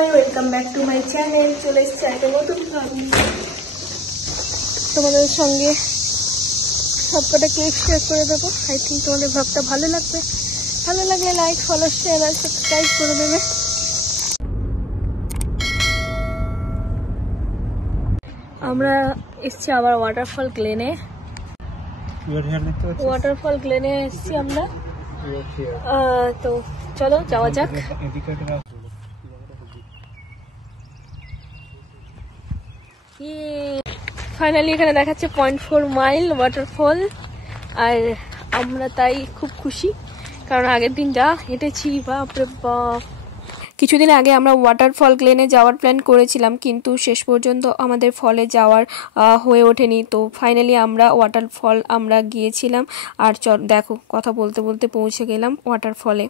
সবাই, welcome back to my channel. চলে এসেছি একটা নতুন ব্লগ নিয়ে তোমাদের সঙ্গে। সবকটা ক্লিপ শেয়ার করে দেবো। আই থিঙ্ক তোমাদের ব্লগটা ভালো লাগবে। ভালো লাগলে লাইক, ফলো, শেয়ার আর সাবস্ক্রাইব করে দেবে। আমরা এসেছি আবার ওয়াটারফল গ্লেনে। ওয়াটারফল গ্লেনে এসেছি আমরা। তো চলো যাওয়া যাক। ফাইনালি এখানে দেখাচ্ছে 0.4 মাইল ওয়াটারফল। আর আমরা তাই খুব খুশি, কারণ আগের দিন যা হেঁটেছি বাপরে বাপ। কিছুদিন আগে আমরা ওয়াটারফল গ্লেনে যাওয়ার প্ল্যান করেছিলাম, কিন্তু শেষ পর্যন্ত আমাদের ফলে যাওয়ার হয়ে ওঠেনি। তো ফাইনালি আমরা ওয়াটারফল আমরা গিয়েছিলাম। আর দেখো, কথা বলতে বলতে পৌঁছে গেলাম ওয়াটারফলে।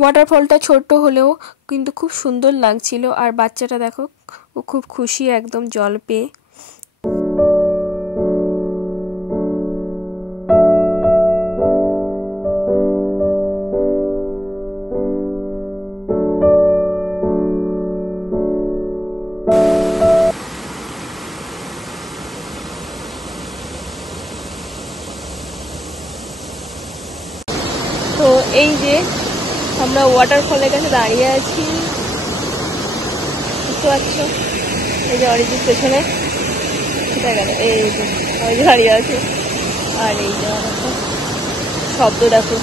ওয়াটারফলটা ছোট্ট হলেও কিন্তু খুব সুন্দর লাগছিল। আর বাচ্চাটা দেখো, ও খুব খুশি একদম জল পেয়ে। তো এই যে আমরা ওয়াটারফলের কাছে দাঁড়িয়ে আছি, বুঝতে পারছো? এই যে অরিজিৎ পেছনে এই যে অরিজিৎ দাঁড়িয়ে আছে। আর এই যে শব্দ দেখো।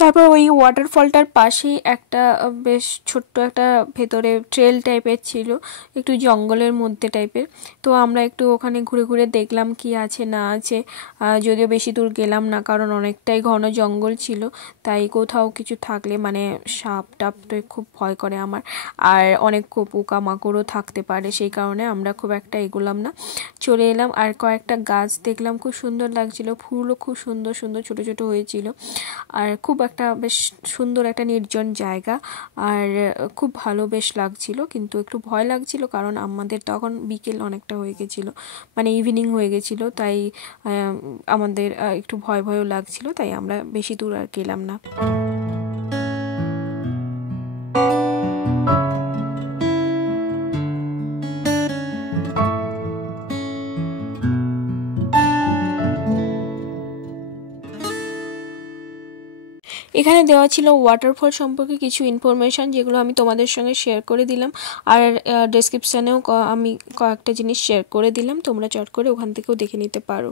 তারপর ওই ওয়াটারফলটার পাশেই একটা বেশ ছোট্ট একটা ভেতরে ট্রেল টাইপের ছিল, একটু জঙ্গলের মধ্যে টাইপের। তো আমরা একটু ওখানে ঘুরে ঘুরে দেখলাম কি আছে না আছে। যদিও বেশি দূর গেলাম না, কারণ অনেকটাই ঘন জঙ্গল ছিল। তাই কোথাও কিছু থাকলে মানে সাপ টাপ তো খুব ভয় করে আমার। আর অনেক পোকা মাকড়ও থাকতে পারে, সেই কারণে আমরা খুব একটা এগোলাম না, চলে এলাম। আর কয়েকটা গাছ দেখলাম, খুব সুন্দর লাগছিল। ফুলও খুব সুন্দর সুন্দর ছোট ছোট হয়েছিল। আর খুব একটা বেশ সুন্দর একটা নির্জন জায়গা। আর খুব ভালো বেশ লাগছিল, কিন্তু একটু ভয় লাগছিল, কারণ আমাদের তখন বিকেল অনেকটা হয়ে গেছিলো, মানে ইভিনিং হয়ে গেছিলো। তাই আমাদের একটু ভয় ভয়ও লাগছিল, তাই আমরা বেশি দূর আর গেলাম না। এখানে দেওয়া ছিল ওয়াটারফল সম্পর্কে কিছু ইনফরমেশান, যেগুলো আমি তোমাদের সঙ্গে শেয়ার করে দিলাম। আর ডেসক্রিপশানেও আমি কয়েকটা জিনিস শেয়ার করে দিলাম, তোমরা চট করে ওখান থেকেও দেখে নিতে পারো।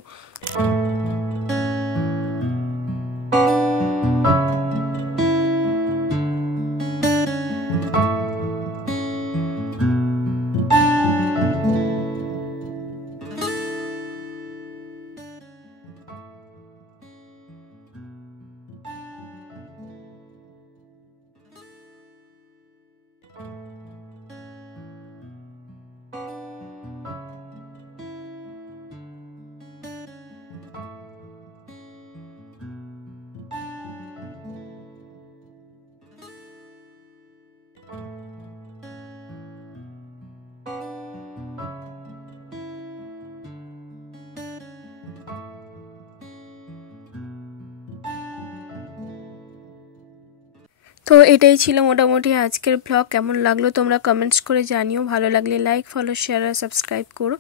তো এটাই ছিল মোটামুটি আজকের ব্লগ। কেমন লাগলো তোমরা কমেন্টস করে জানিও, ভালো লাগলে লাইক, ফলো, শেয়ার আর সাবস্ক্রাইব করো।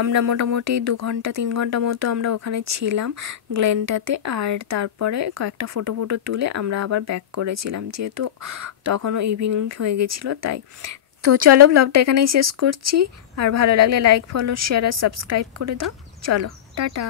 আমরা মোটামুটি 2 ঘন্টা 3 ঘন্টা মতো আমরা ওখানে ছিলাম গ্লেনটাতে, আর তারপরে কয়েকটা ফটো তুলে আমরা আবার ব্যাক করেছিলাম, যেহেতু তখনও ইভিনিং হয়ে গেছিলো তাই। তো চলো ব্লগটা এখানেই শেষ করছি, আর ভালো লাগলে লাইক, ফলো, শেয়ার আর সাবস্ক্রাইব করে দাও। চলো টাটা।